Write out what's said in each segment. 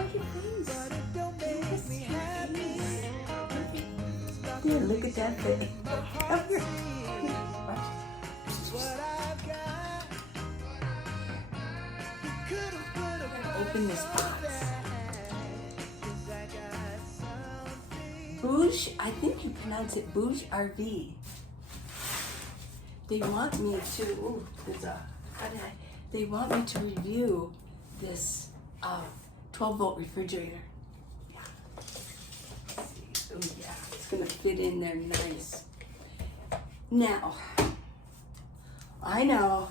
Show your face. Yeah, look at that face. Come here. Watch. Open this box. Bouge, I think you pronounce it Bouge RV. They want me to, ooh, there's a, they want me to review this 12-volt refrigerator. Yeah. Let's see. Oh yeah, it's gonna fit in there nice. Now, I know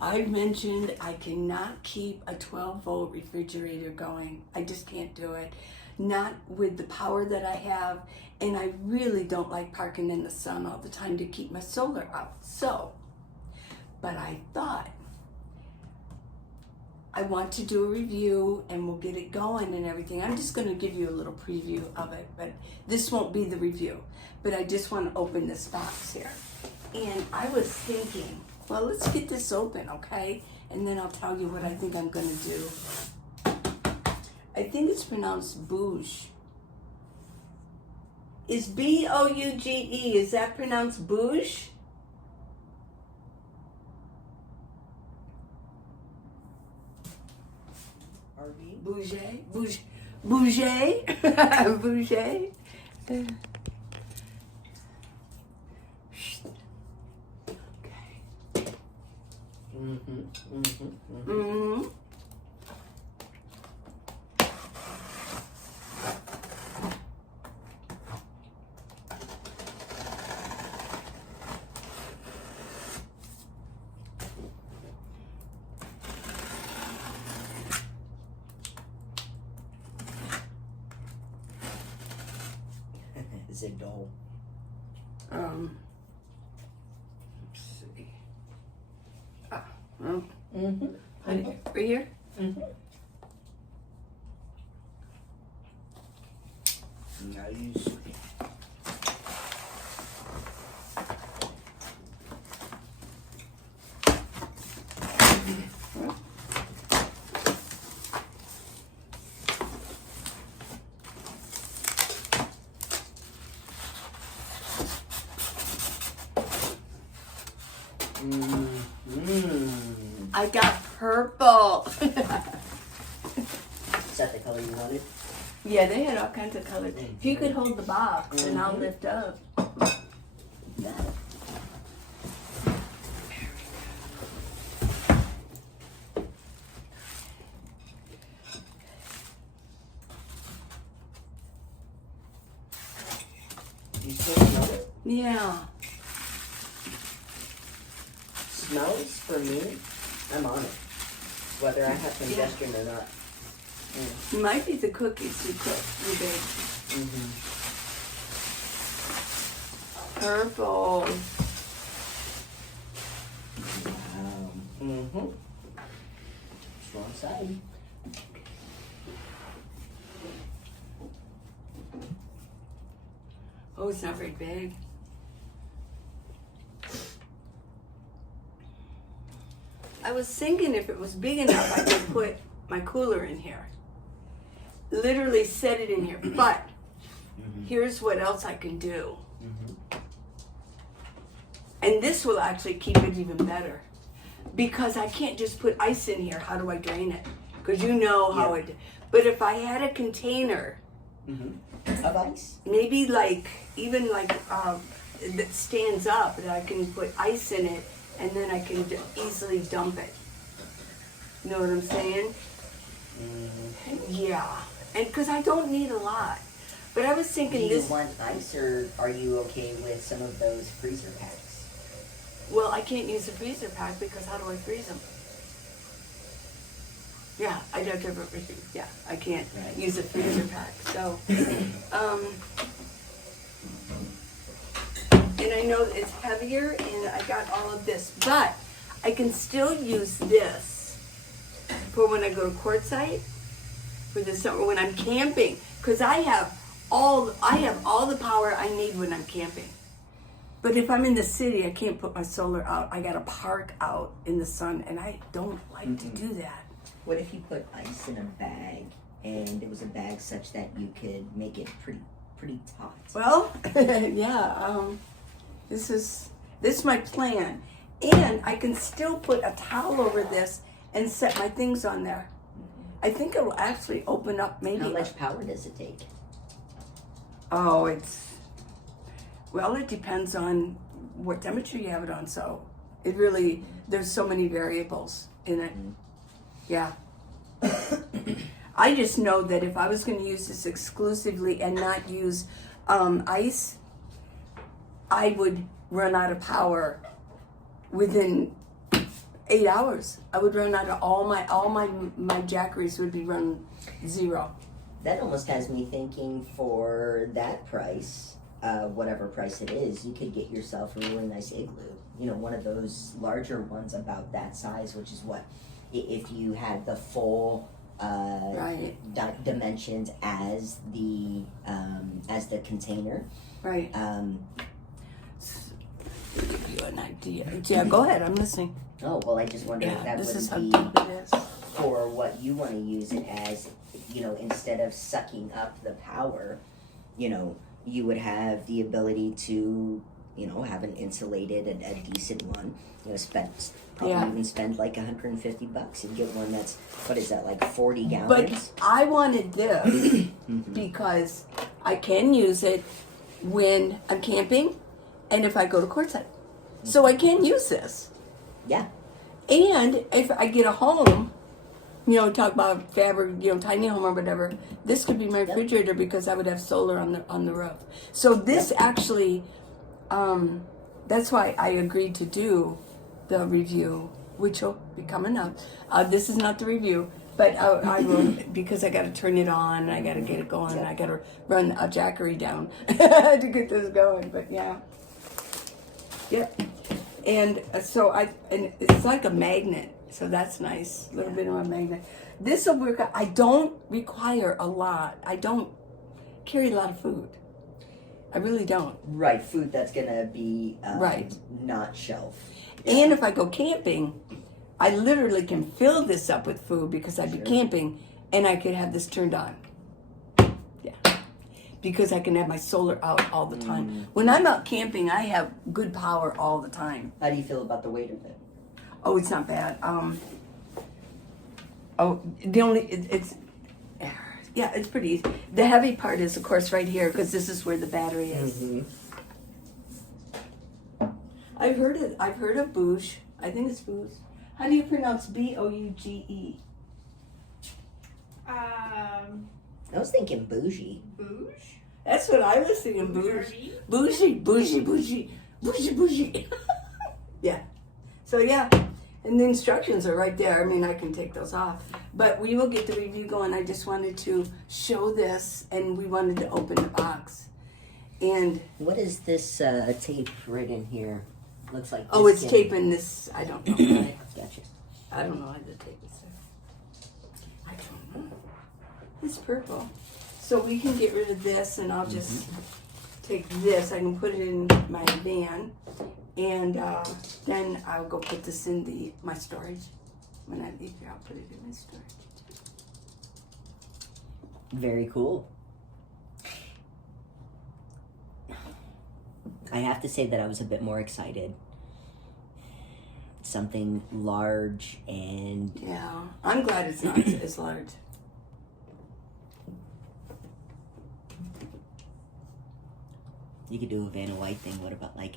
I've mentioned I cannot keep a 12-volt refrigerator going. I just can't do it. Not with the power that I have, and I really don't like parking in the sun all the time to keep my solar out. So, but I thought I want to do a review and we'll get it going and everything. I'm just going to give you a little preview of it, but this won't be the review. But I just want to open this box here. And I was thinking, well, let's get this open, okay? And then I'll tell you what I think I'm going to do. I think it's pronounced Bouge. Is B-O-U-G-E, is that pronounced Bouge? RV? Bouge? Bouge? Bouge? Bouge? Okay. Is it dull? Let's see. Ah, well, right here? No use. I got purple. Is that the color you wanted? Yeah, they had all kinds of colors. If you could hold the box and I'll lift up. You still smell it? Yeah. Smells for me, I'm on it. Whether I have congestion or not. It might be the cookies you cook, you bake. Purple. Wow. Wrong side. Oh, it's not very big. I was thinking if it was big enough, I could put my cooler in here. Literally set it in here. But here's what else I can do. And this will actually keep it even better. Because I can't just put ice in here. How do I drain it? Because you know how it... But if I had a container... Of ice? Maybe like, even like that stands up, that I can put ice in it and then I can easily dump it. You know what I'm saying? Yeah. And because I don't need a lot. But I was thinking Do you this... want ice, or are you okay with some of those freezer packs? Well, I can't use a freezer pack because how do I freeze them? Yeah, I don't have a freezer. Yeah, I can't use a freezer pack. So, and I know it's heavier and I got all of this, but I can still use this for when I go to quartzsite, for the summer when I'm camping, because I have all the power I need when I'm camping. But if I'm in the city, I can't put my solar out. I gotta park out in the sun, and I don't like to do that. What if you put ice in a bag and it was a bag such that you could make it pretty taut. Well, yeah, this is my plan. And I can still put a towel over this and set my things on there. I think it will actually open up maybe. How much power does it take? Oh, it depends on what temperature you have it on. So it really, there's so many variables in it. Yeah. I just know that if I was going to use this exclusively and not use ice, I would run out of power within 8 hours. I would run out of all my jackeries would be run zero. That almost has me thinking for that price, whatever price it is, you could get yourself a really nice igloo. You know, one of those larger ones about that size, which is what, if you had the full Right. dimensions as the container. Right. Give you an idea. Yeah, go ahead. I'm listening. Oh, well, I just wonder if that this is how would deep be it is. for what you want to use it as. You know, instead of sucking up the power, you know, you would have the ability to, you know, have an insulated, a decent one. You know, even spend like $150 and get one that's, what is that, like 40 gallons? But I wanted this because I can use it when I'm camping and if I go to courtside. So I can use this. Yeah. And if I get a home, you know, talk about fabric, you know, tiny home or whatever, this could be my refrigerator because I would have solar on the roof. So this actually, that's why I agreed to do the review, which will be coming up. This is not the review, but I will, because I got to turn it on, and I got to get it going, and I got to run a jackery down to get this going. But yeah, and so and it's like a magnet, so that's nice. A little bit of a magnet. This will work. I don't require a lot. I don't carry a lot of food. I really don't. Right, food that's gonna be right, not shelf. And if I go camping, I literally can fill this up with food because I'd be camping and I could have this turned on. Yeah. Because I can have my solar out all the time. When I'm out camping, I have good power all the time. How do you feel about the weight of it? Oh, it's not bad. It's pretty easy. The heavy part is, of course, right here because this is where the battery is. I've heard of Bouge. I think it's Bouge. How do you pronounce Bouge? I was thinking bougie. Bouge? That's what I was thinking. Bouge. Bougie. Yeah. So yeah, and the instructions are right there. I mean, I can take those off. But we will get the review going. I just wanted to show this, and we wanted to open the box. And what is this tape right in here? Looks like. It's taping this. I don't know. Gotcha. I don't know how the tape is there. I don't know. It's purple. So we can get rid of this, and I'll just take this. I can put it in my van, and then I'll go put this in my storage. When I leave here, I'll put it in my storage. Very cool. I have to say that I was a bit more excited. Something large and... Yeah, I'm glad it's not as large. You could do a Vanna White thing. What about like...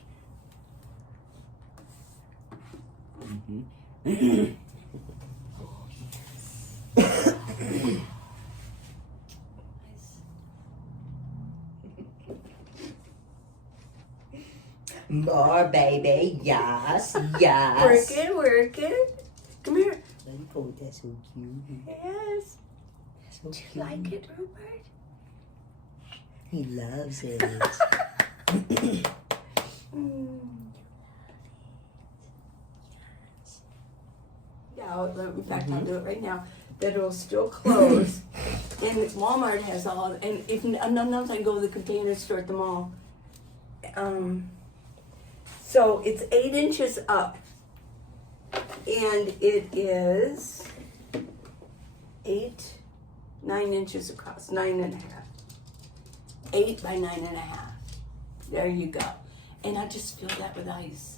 More, baby. Yes. Work it. Come here. Oh, that's so cute. Yes. That's so Do you like it, Rupert? He loves it. Yeah, in fact, I'll do it right now. That it'll still close. And Walmart has all, and if sometimes I go to the container store at the mall. So it's 8 inches up, and it is 8 9 inches across, 9.5. 8 by 9.5. There you go. And I just fill that with ice.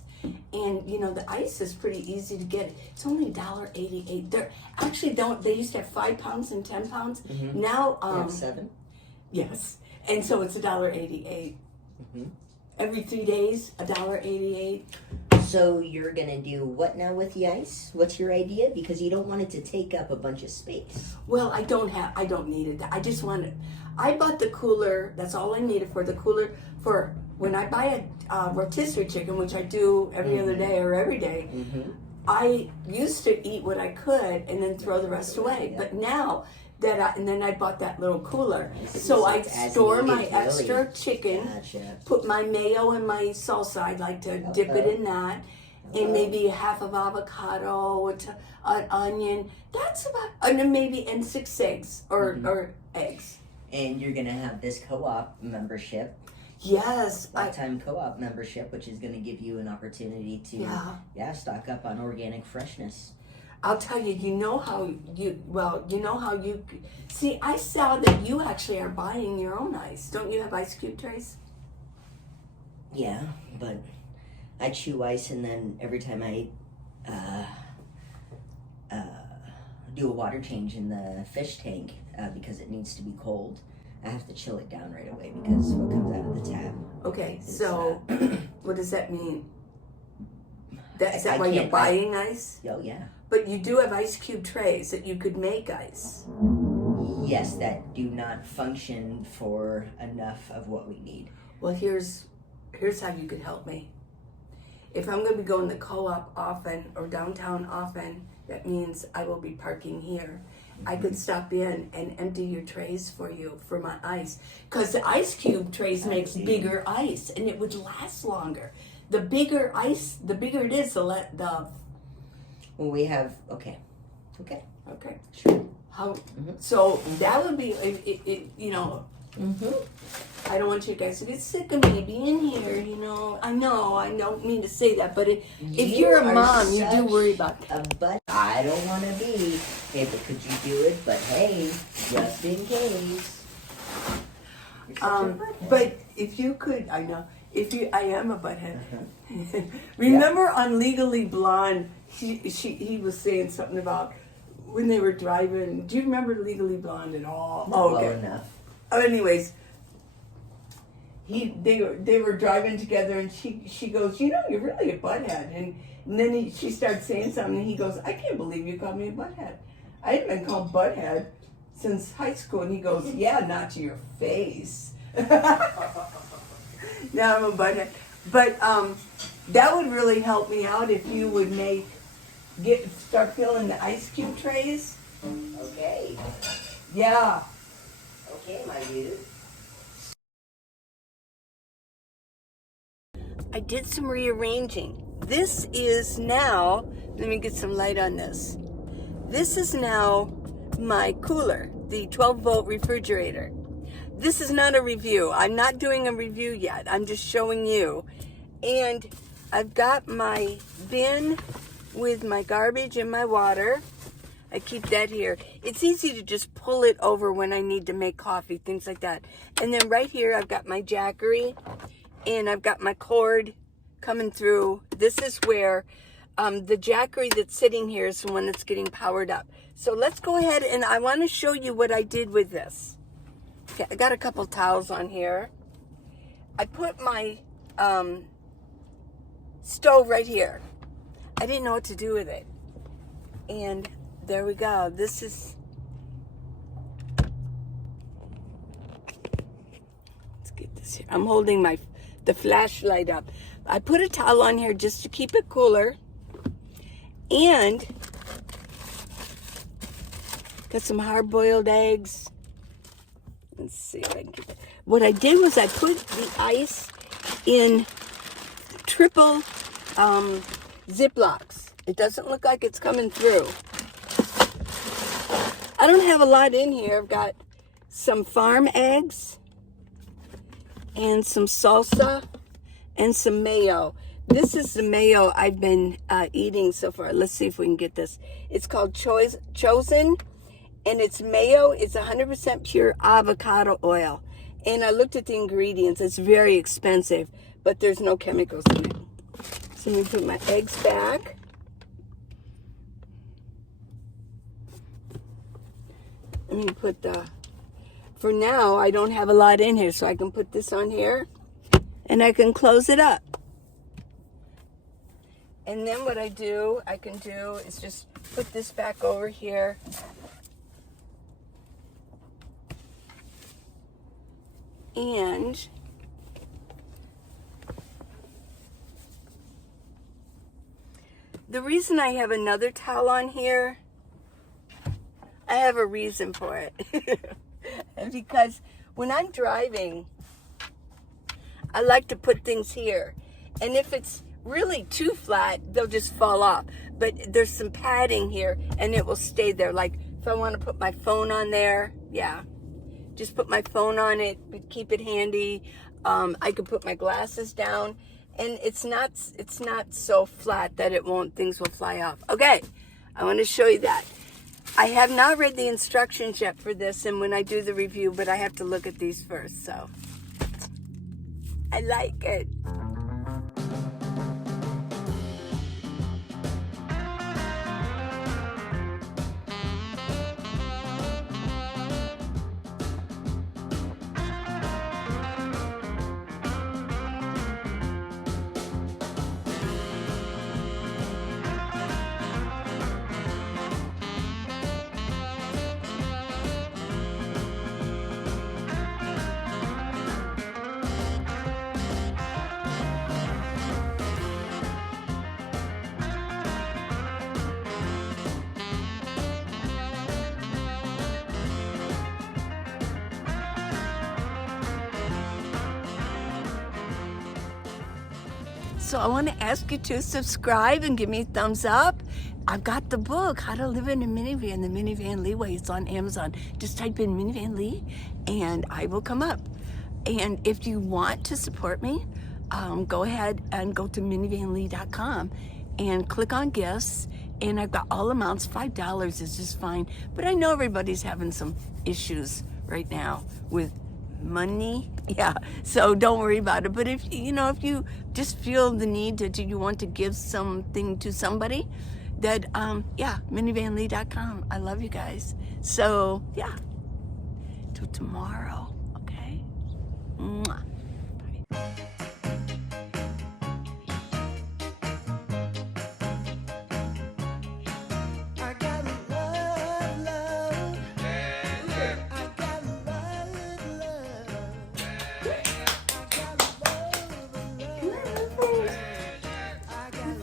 And you know, the ice is pretty easy to get. It's only $1.88. They're actually they used to have 5 pounds and 10 pounds. Mm-hmm. Now, 7. Yes. And so it's $1.88. Mm-hmm. Every 3 days, $1.88. So you're gonna do what now with the ice? What's your idea? Because you don't want it to take up a bunch of space. Well, I don't need it. I just want it. I bought the cooler. That's all I needed for the cooler for when I buy a rotisserie chicken, which I do every other day or every day. Mm-hmm. I used to eat what I could and then throw the rest away. But now and then I bought that little cooler. So I store my extra chicken, put my mayo and my salsa. I like to dip it in that. And maybe half of avocado, an onion. That's about, and then maybe, and 6 eggs or eggs. And you're gonna have this co-op membership. Yes. Lifetime co-op membership, which is gonna give you an opportunity to stock up on organic freshness. I'll tell you, you know how you see, I saw that you actually are buying your own ice. Don't you have ice cube trays? Yeah, but I chew ice, and then every time I do a water change in the fish tank, because it needs to be cold, I have to chill it down right away because what comes out of the tap. Okay, so what does that mean? Is that why you're buying ice? Oh, yeah. But you do have ice cube trays that you could make ice. Yes, that do not function for enough of what we need. Well, here's how you could help me. If I'm going to be going to co-op often or downtown often, that means I will be parking here. I could stop in and empty your trays for you for my ice. Because the ice cube trays makes bigger ice and it would last longer. The bigger it is, the Well, we have, okay. Sure. How? So that would be, you know, I don't want you guys to get sick of me being here, you know. I don't mean to say that, but if you're a mom, you do worry about that. But I don't want to be, hey, but could you do it? But hey, just in case. But if you could, I am a butthead. Remember on Legally Blonde, he was saying something about when they were driving. Do you remember Legally Blonde at all? Well enough. Anyways, they were driving together, and she goes, you know, you're really a butthead, and then she starts saying something, and he goes, I can't believe you called me a butthead. I had been called butthead since high school, and he goes, yeah, not to your face. Now I'm a butthead. But that would really help me out if you would start filling the ice cube trays. Okay. Yeah. Okay, my dude. I did some rearranging. This is now, let me get some light on this. This is now my cooler, the 12-volt refrigerator. This is not a review. I'm not doing a review yet. I'm just showing you. And I've got my bin with my garbage and my water. I keep that here. It's easy to just pull it over when I need to make coffee, things like that. And then right here, I've got my Jackery, and I've got my cord coming through. This is where the Jackery that's sitting here is the one that's getting powered up. So let's go ahead, and I want to show you what I did with this. Okay, I got a couple towels on here. I put my stove right here. I didn't know what to do with it. And there we go. This is, let's get this here. I'm holding the flashlight up. I put a towel on here just to keep it cooler. And got some hard-boiled eggs. Let's see if I can get that. What I did was I put the ice in triple Ziplocs. It doesn't look like it's coming through. I don't have a lot in here. I've got some farm eggs and some salsa and some mayo. This is the mayo I've been eating so far. Let's see if we can get this. It's called Chosen, And it's mayo. It's 100% pure avocado oil. And I looked at the ingredients. It's very expensive, but there's no chemicals in it. So let me put my eggs back. Let me put for now, I don't have a lot in here, so I can put this on here, and I can close it up. And then what I can do is just put this back over here. And the reason I have another towel on here, I have a reason for it. Because when I'm driving, I like to put things here. And if it's really too flat, they'll just fall off. But there's some padding here, and it will stay there. Like if I want to put my phone on there, yeah. Just put my phone on it, keep it handy. I could put my glasses down, and it's not so flat that things will fly off. Okay, I want to show you that. I have not read the instructions yet for this, and when I do the review, but I have to look at these first, so I like it. So I want to ask you to subscribe and give me a thumbs up. I've got the book, How to Live in a Minivan, the Minivan Lee Way. It's on Amazon. Just type in Minivan Lee and I will come up. And if you want to support me, go ahead and go to minivanlee.com and click on gifts. And I've got all amounts. $5 is just fine. But I know everybody's having some issues right now with money, yeah, so don't worry about it. But if you just feel the need you want to give something to somebody, that yeah, minivanlee.com. I love you guys. So yeah, till tomorrow. Okay. Mwah. Bye.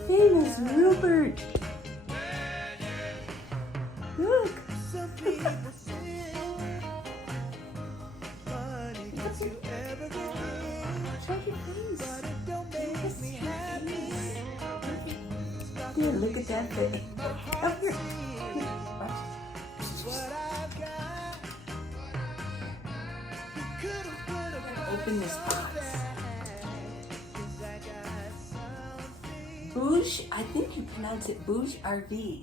Famous Rupert. Look. Yeah, look at that thing. Open this box. Bouge, I think you pronounce it Bouge RV.